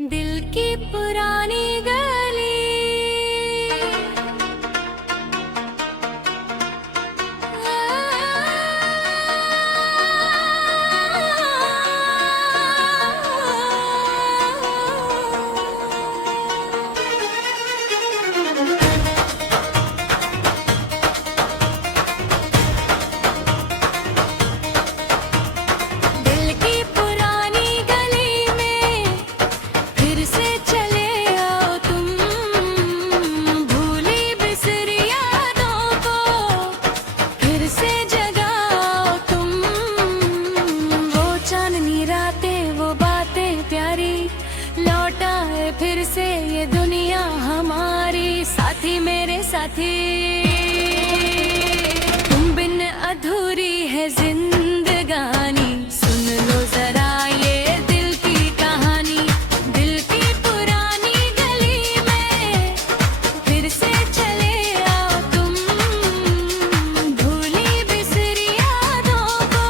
दिल की पुरानी गली दिल की पुरानी गली में फिर से चले आओ तुम, भूली बिसरी यादों को फिर से जगाओ तुम। वो चांदनी रातें, वो बातें प्यारी, लौटा है फिर से ये दुनिया हमारी। साथी मेरे साथी, तुम बिन अधूरी है जिंदगानी। सुन लो जरा ये दिल की कहानी। दिल की पुरानी गली में फिर से चले आओ तुम, भूली बिसरी यादों को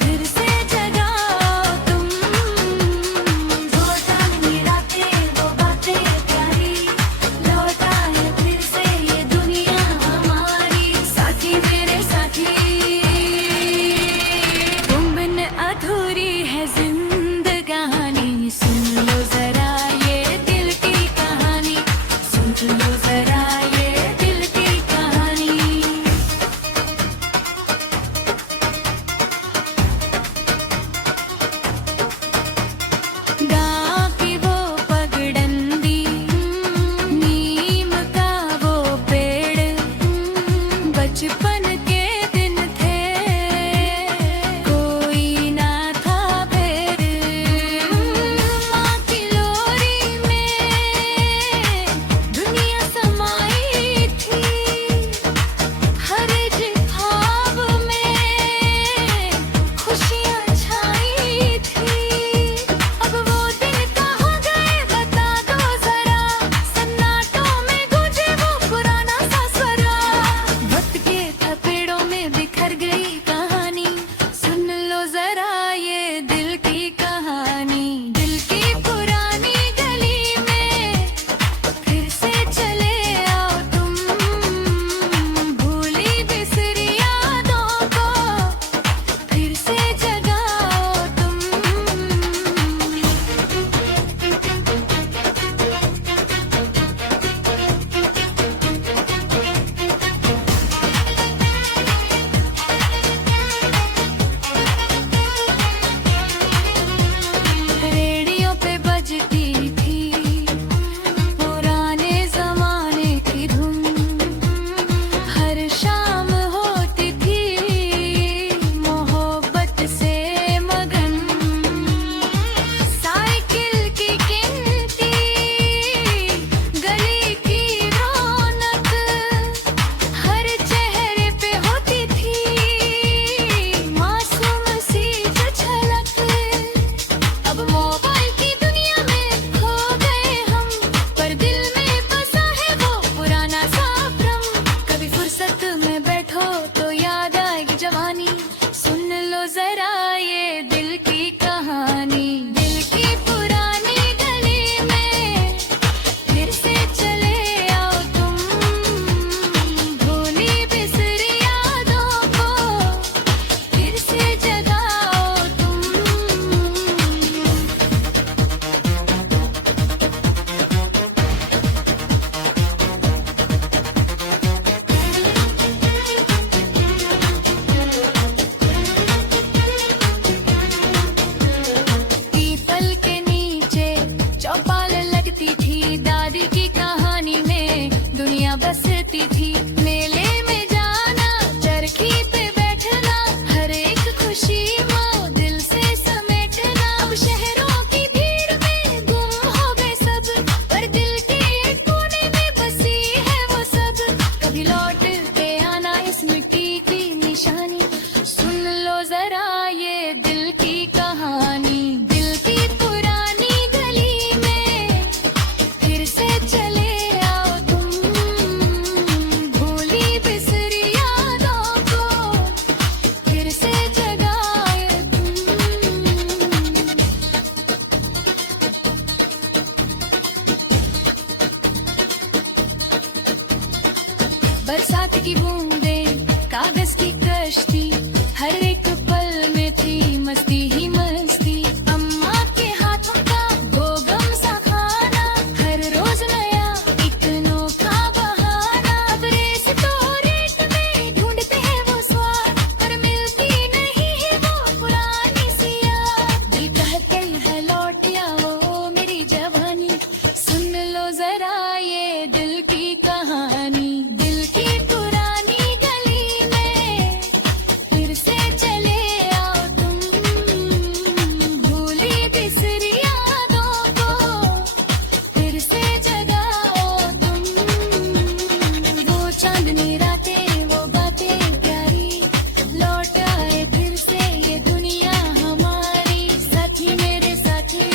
फिर से जगाओ तुम। वो चांदनी रातें, वो बातें प्यारी, लौटा है फिर से ये दुनिया हमारी। साथी मेरे साथी, तुम बिन अधूरी है जिंदगानी। सुन लो जरा ये दिल की कहानी। सुन लो जरा ये दिल की कहानी। गाँव की वो पगडंडी, नीम का वो पेड़, बचपन के दिन थे कोई ना था फिर। माँ बरसात की बूंदें कागज की कश्ती, हर एक पल में थी मस्ती ही मस्ती। अम्मा के हाथों का वो गम सा खाना, हर रोज नया एक अनोखा बहाना। अब रेस तो रेट में ढूंढते हैं वो स्वाद, पर मिलती नहीं है वो पुरानी सी याद। दिल कहते हैं लौट आओ मेरी जवानी, सुन लो जरा ये दिल की कहानी। दिल की पुरानी गली में फिर से चले आओ तुम, भूली बिसरी यादों को फिर से जगाओ तुम। वो चांदनी रातें वो बातें प्यारी, लौट आए फिर से ये दुनिया हमारी। साथी मेरे साथी,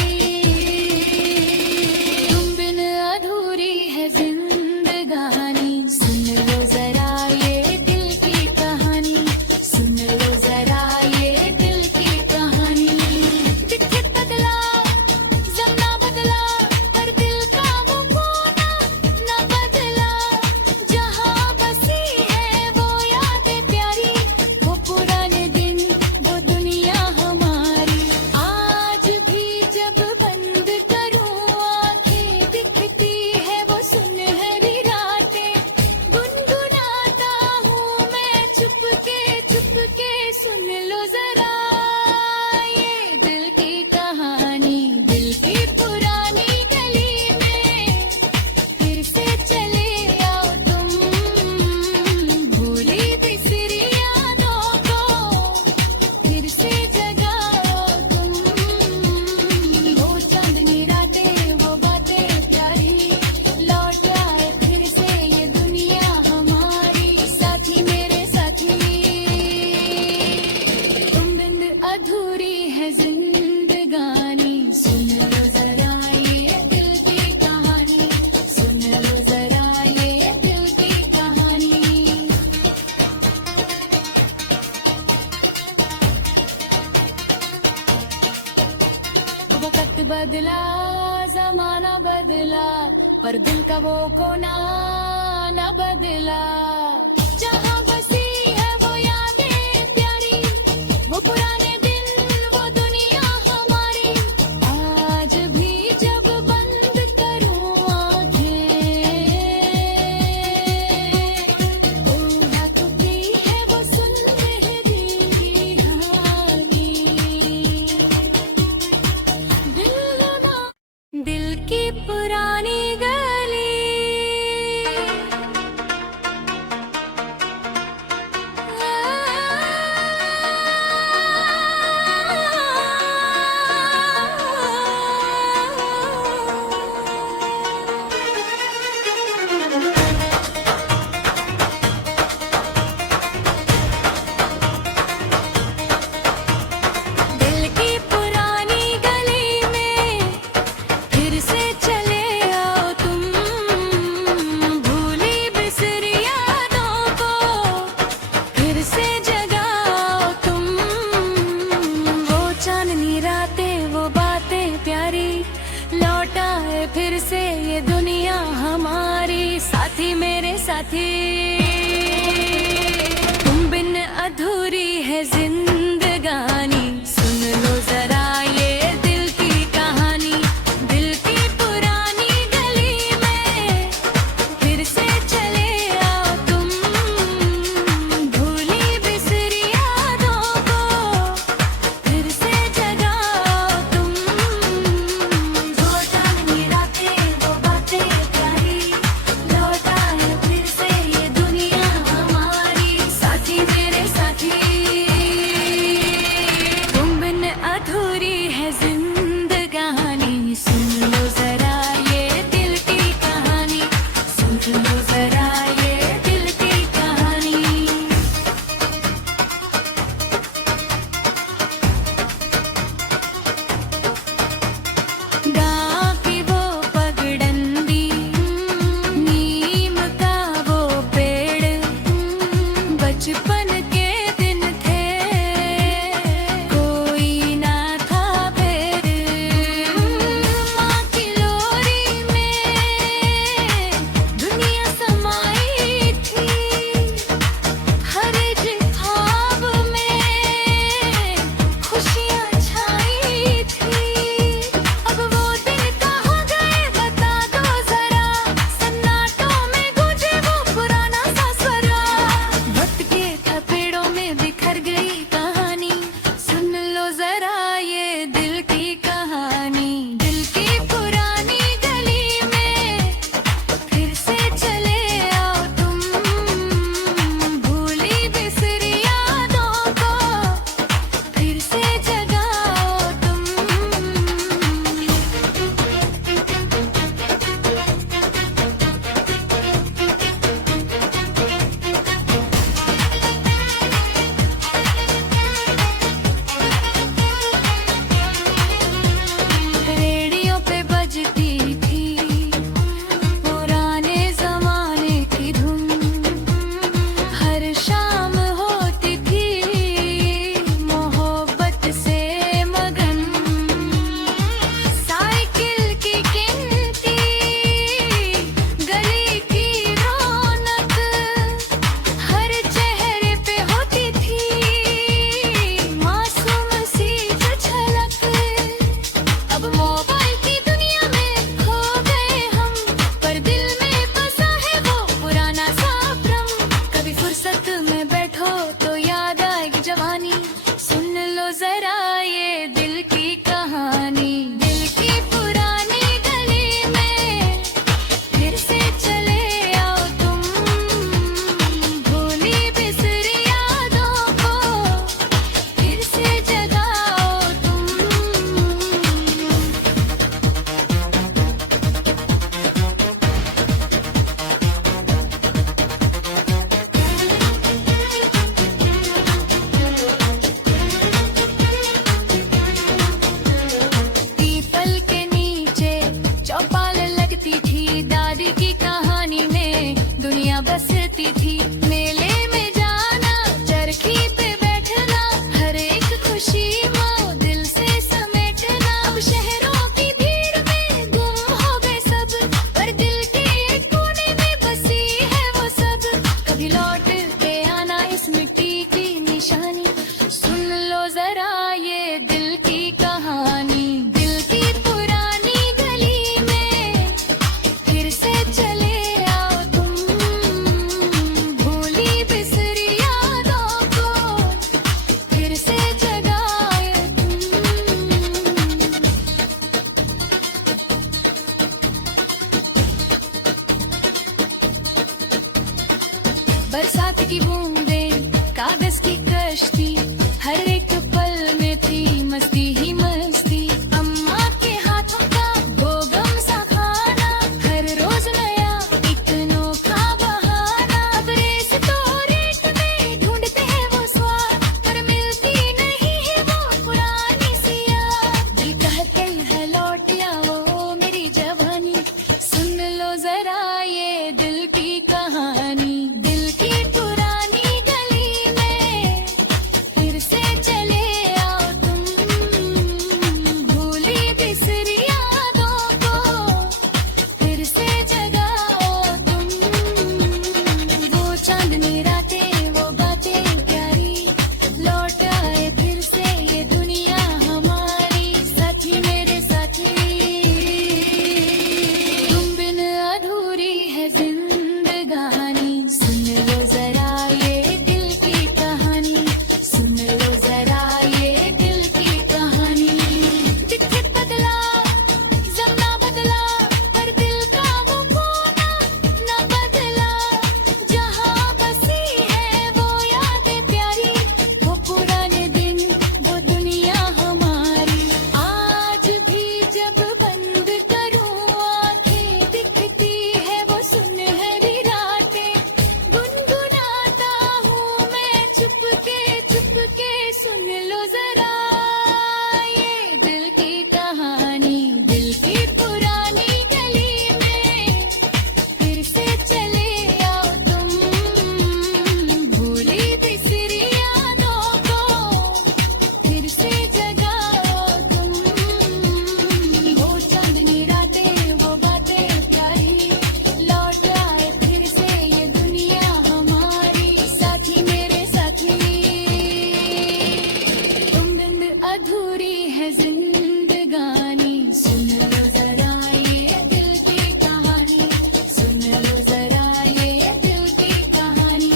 तुम बिन अधूरी है जिंदगानी। सुन लो जरा ये दिल की कहानी, सुन लो जरा ये दिल की कहानी। विकेट बदला जमाना बदला, पर दिल का वो कोना न बदला। जहाँ बसी है वो यादें प्यारी, वो पुराने दिन वो दुनिया हमारी। आज भी जब बंद करूँ आंखें, दिखती है वो सुनहरी रातें। गुनगुनाता हूँ मैं चुपके चुपके, सुन लो जरा ये दिल की कहानी। दिल की पुरानी गली में फिर से चले आओ तुम, भूली बिसरी यादों को फिर से जगाओ तुम। वो चांदनी रातें वो बातें प्यारी, लौट आए फिर से ये दुनिया हमारी। साथी मेरे साथी, तुम बिन अधूरी है जिंदगानी। सुन लो जरा ये दिल की कहानी, सुन लो जरा ये दिल की कहानी। वक्त बदला जमाना बदला, पर दिल का वो कोना न बदला। जहाँ बसी है वो यादें प्यारी, वो पुराने दिन वो दुनिया हमारी। आज भी जब बंद करूँ आंखें, तो लगती है वो सुनहरी कहानी। दिल की पुरानी गली, दिल की पुरानी गली में फिर से चले आओ तुम, भूली बिसरी यादों को फिर से जगाओ तुम। वो चांदनी रातें वो बातें प्यारी, लौट आए फिर से ये दुनिया हमारी। साथी मेरे साथी, तुम बिन अधूरी है जिंदगानी। सुन लो जरा ये दिल की कहानी। दिल की पुरानी गली में फिर से चले आओ तुम, भूली बिसरी यादों को फिर से जगाओ तुम। वो चांदनी रातें वो बातें प्यारी, लौट आए फिर से ये दुनिया हमारी। साथी मेरे साथी, तुम बिन अधूरी है जिंदगानी। सुन लो जरा ये दिल की कहानी, सुन लो जरा ये दिल की कहानी। गाँव की वो पगडंडी, नीम का वो पेड़, बचपन के दिन थे कोई ना था फिर। माँ बरसात की बूंदे कागज की कश्ती, हर एक पल में थी मस्ती ही मस्ती। अम्मा के हाथों का वो गम सा खाना, हर रोज नया एक अनोखा बहाना। अब रेस तो रेत में ढूंढते हैं वो स्वाद, पर मिलती नहीं है वो पुरानी सी याद। दिल कहते हैं लौट आओ मेरी जवानी, सुन लो जरा ये दिल की कहानी। दिल की पुरानी गली में फिर से चले आओ तुम, भूली बिसरी यादों को फिर से जगाओ तुम। वो चांदनी रातें वो बातें प्यारी, लौट आए फिर से ये दुनिया हमारी। साथी मेरे साथी, तुम बिन अधूरी है जिंदगानी। सुन लो जरा ये दिल की कहानी, सुन लो जरा ये दिल की कहानी। तिथे बदला जमाना बदला, पर दिल का वो कोना न बदला। जहाँ बसी है वो यादें प्यारी, वो पुराने दिन वो दुनिया हमारी। आज भी जब बंद करूँ आंखें, दिखती है वो सुनहरी रातें। गुनगुनाता हूँ मैं चुपके चुपके, सुन लो जरा ये दिल की कहानी। दिल की पुरानी गली में फिर से चले आओ तुम, भूली बिसरी यादों को फिर से जगाओ तुम। वो चांदनी रातें वो बातें प्यारी, लौट आए फिर से ये दुनिया हमारी। साथी मेरे साथी, तुम बिन अधूरी है जिंदगानी। सुन लो जरा ये दिल की कहानी, सुन लो जरा ये दिल की कहानी।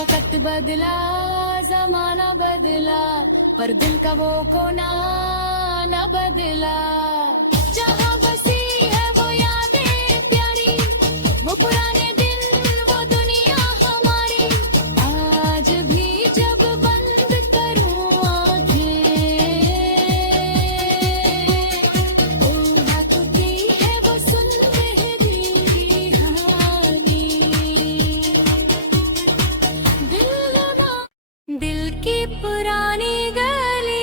वक्त बदला जमाना बदला, पर दिल का वो कोना न बदला। जहाँ बसी है वो यादें प्यारी, वो पुराने दिन वो दुनिया हमारी। आज भी जब बंद करूँ आंखें, ओ भागती है वो सुनहरी कहानी। दिल की पुरानी गली,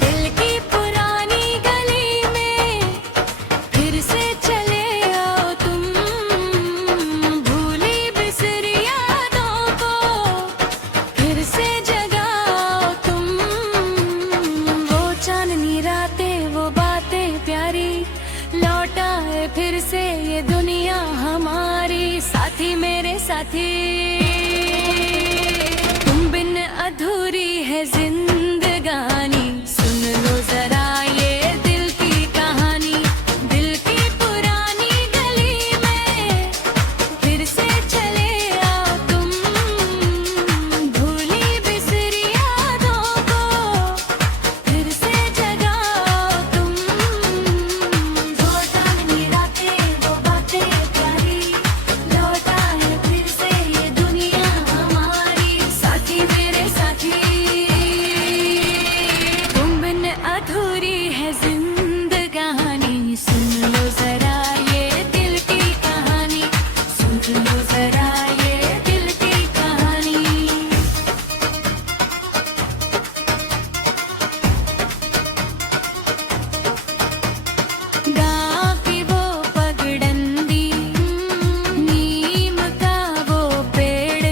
दिल की पुरानी गली में फिर से चले आओ तुम, भूली बिसरी यादों को फिर से जगाओ तुम। वो चांदनी रातें वो बातें प्यारी, लौट आए फिर से ये दुनिया हमारी। साथी मेरे साथी, तुम बिन अधूरी है जिंदगानी। सुन लो जरा ये दिल की कहानी। दिल की पुरानी गली में फिर से चले आओ तुम, भूली बिसरी यादों को फिर से जगाओ तुम। वो चांदनी रातें वो बातें प्यारी, लौट आए फिर से ये दुनिया हमारी। साथी मेरे साथी, तुम बिन अधूरी है जिंदगानी। सुन लो जरा ये दिल की कहानी, सुन लो जरा ये दिल की कहानी। गाँव की वो पगडंडी, नीम का वो पेड़,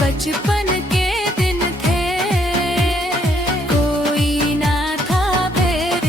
बचपन के दिन थे कोई ना था फिर।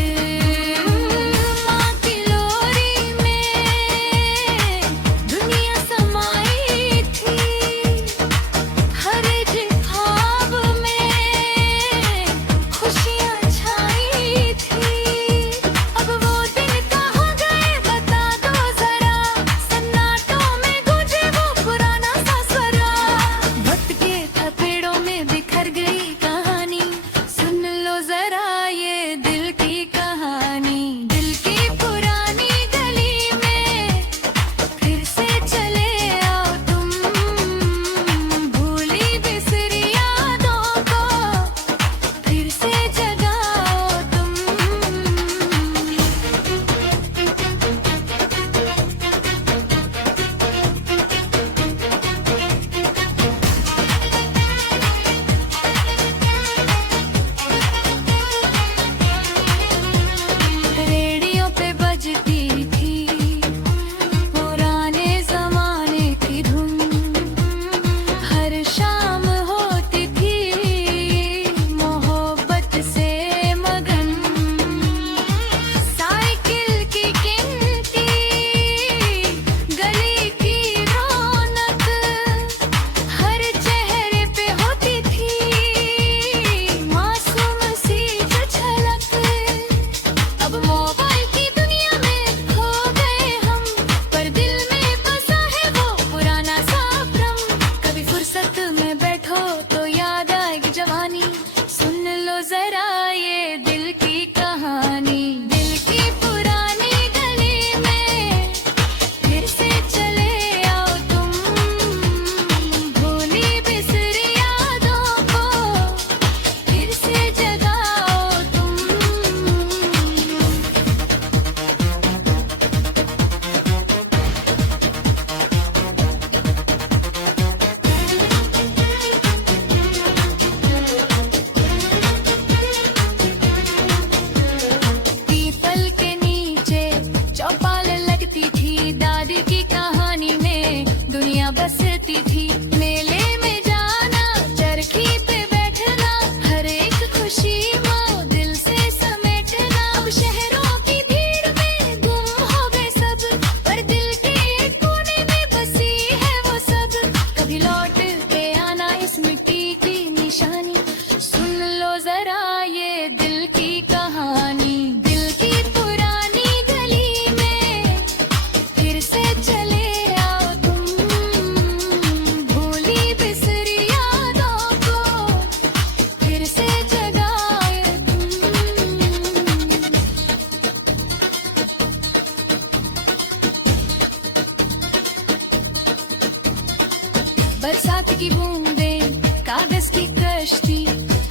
रात की बूंदें कागज की कश्ती,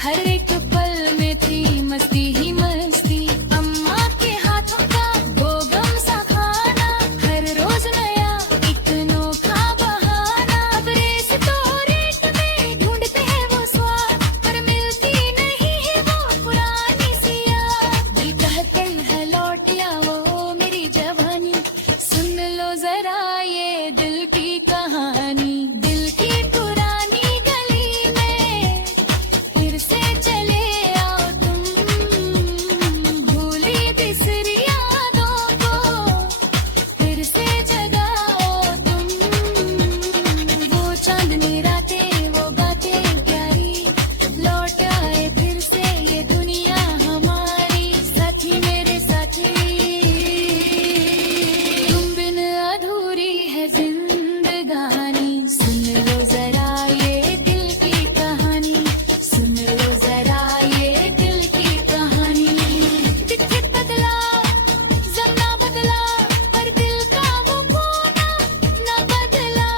हर एक पल में थी मस्ती ही मस्ती। अम्मा के हाथों का वो गम सा खाना, हर रोज नया एक अनोखा बहाना। अब रेस तो रेत में ढूंढते हैं वो स्वाद, पर मिलती नहीं है वो पुरानी सी याद। दिल कहते हैं लौट आओ मेरी जवानी, सुन लो जरा ये दिल की कहानी। दिल की पुरानी गली में फिर से चले आओ तुम, भूली बिसरी यादों को फिर से जगाओ तुम। वो चांदनी रातें वो बातें प्यारी, लौट आए फिर से ये दुनिया हमारी। साथी मेरे साथी, तुम बिन अधूरी है जिंदगानी। सुन लो जरा ये दिल की कहानी, सुन लो जरा ये दिल की कहानी। तिथे बदला जमाना बदला, पर दिल का वो कोना ना बदला।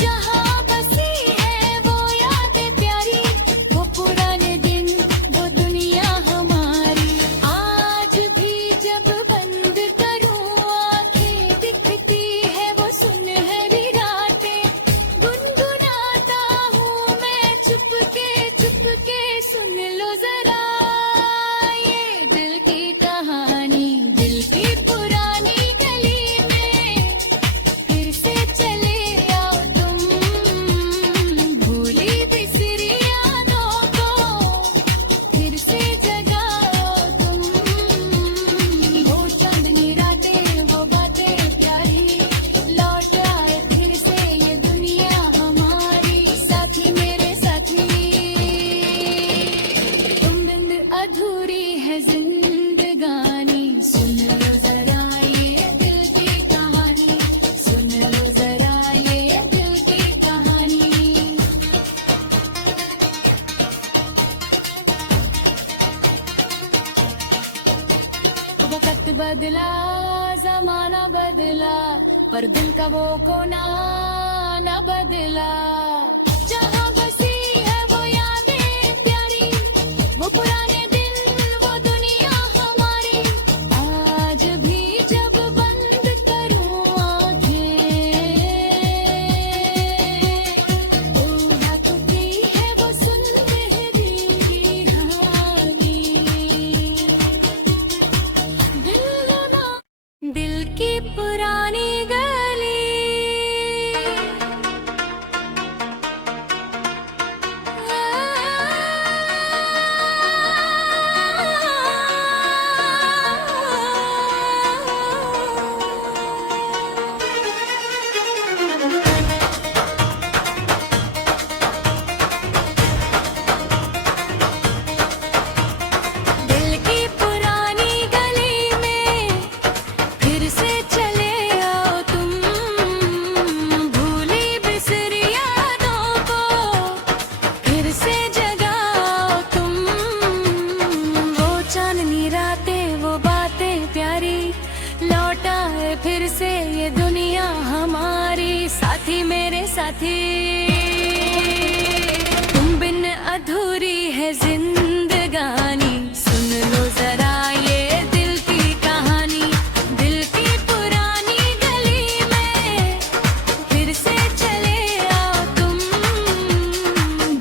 जहाँ बसी है वो यादें प्यारी, वो पुराने दिन वो दुनिया हमारी। आज भी जब बंद करूँ आँखें, दिखती है वो सुनहरी रातें। गुनगुनाता हूँ मैं चुपके चुपके, सुन लो जरा ये दिल की कहानी। दिल की पुरानी गली में फिर से चले आओ तुम, भूली बिसरी यादों को फिर से जगाओ तुम। वो चांदनी रातें वो बातें प्यारी, लौट आए फिर से ये दुनिया हमारी। साथी मेरे साथी, तुम बिन अधूरी है जिंदगानी। सुन लो जरा ये दिल की कहानी, सुन लो जरा ये दिल की कहानी। वक्त बदला जमाना बदला, पर दिल का वो कोना न बदला। जहाँ बसी है वो यादें प्यारी, वो पुराने दिन वो दुनिया हमारी। आज भी जब बंद करूँ आँखें, वो हाथती है वो सुनहरी कहानी। दिल की पुरानी गली, दिल की पुरानी गली में फिर से चले आओ तुम, भूली बिसरी यादों को फिर से जगाओ तुम। वो चांदनी रातें वो बातें प्यारी, लौट आए फिर से ये दुनिया हमारी। साथी मेरे साथी, तुम बिन अधूरी है जिंदगानी। सुन लो जरा ये दिल की कहानी। दिल की पुरानी गली में फिर से चले आओ तुम,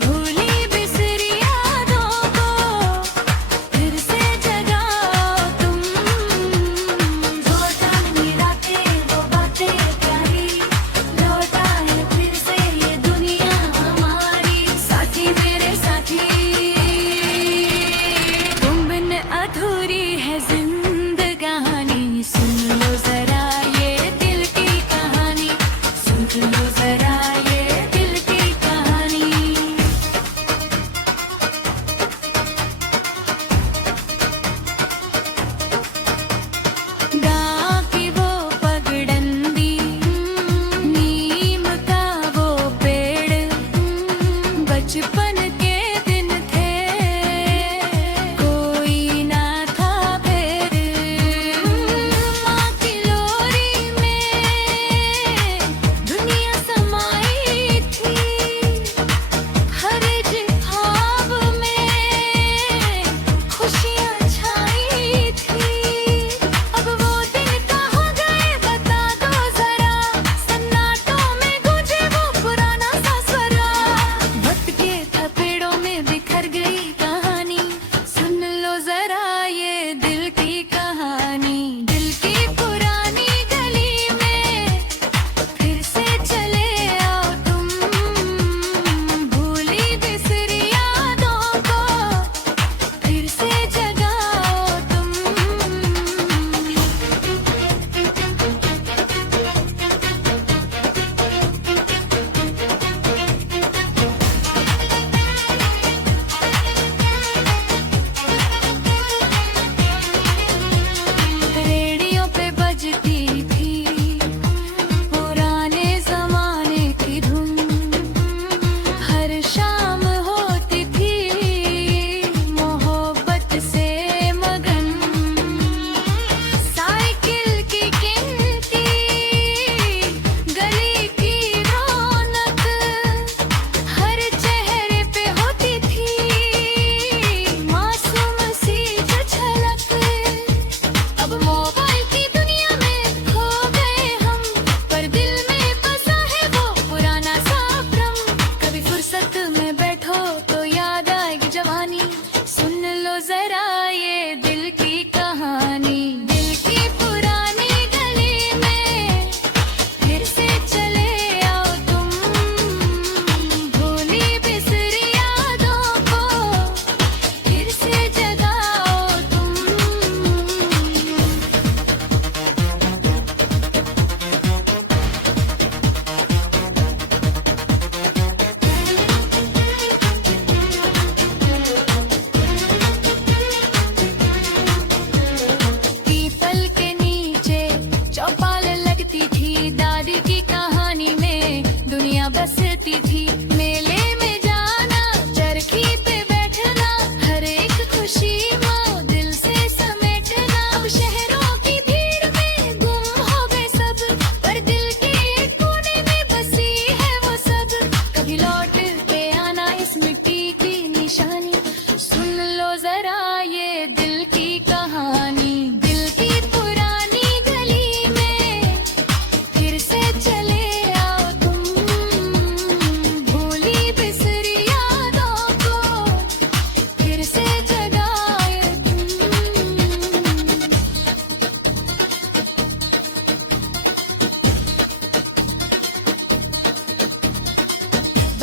भूली बिसरी यादों को फिर से जगाओ तुम। वो चांदनी रातें वो बातें प्यारी, लौट आए फिर से ये दुनिया हमारी। साथी मेरे साथी, तुम बिन अधूरी है जिंदगानी। सुन लो जरा ये दिल की कहानी, सुन लो जरा ये दिल की कहानी। गाँव की वो पगडंडी, नीम का वो पेड़, बचपन के दिन थे कोई ना था फिर। माँ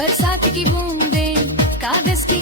बरसात की बूंदें कागज की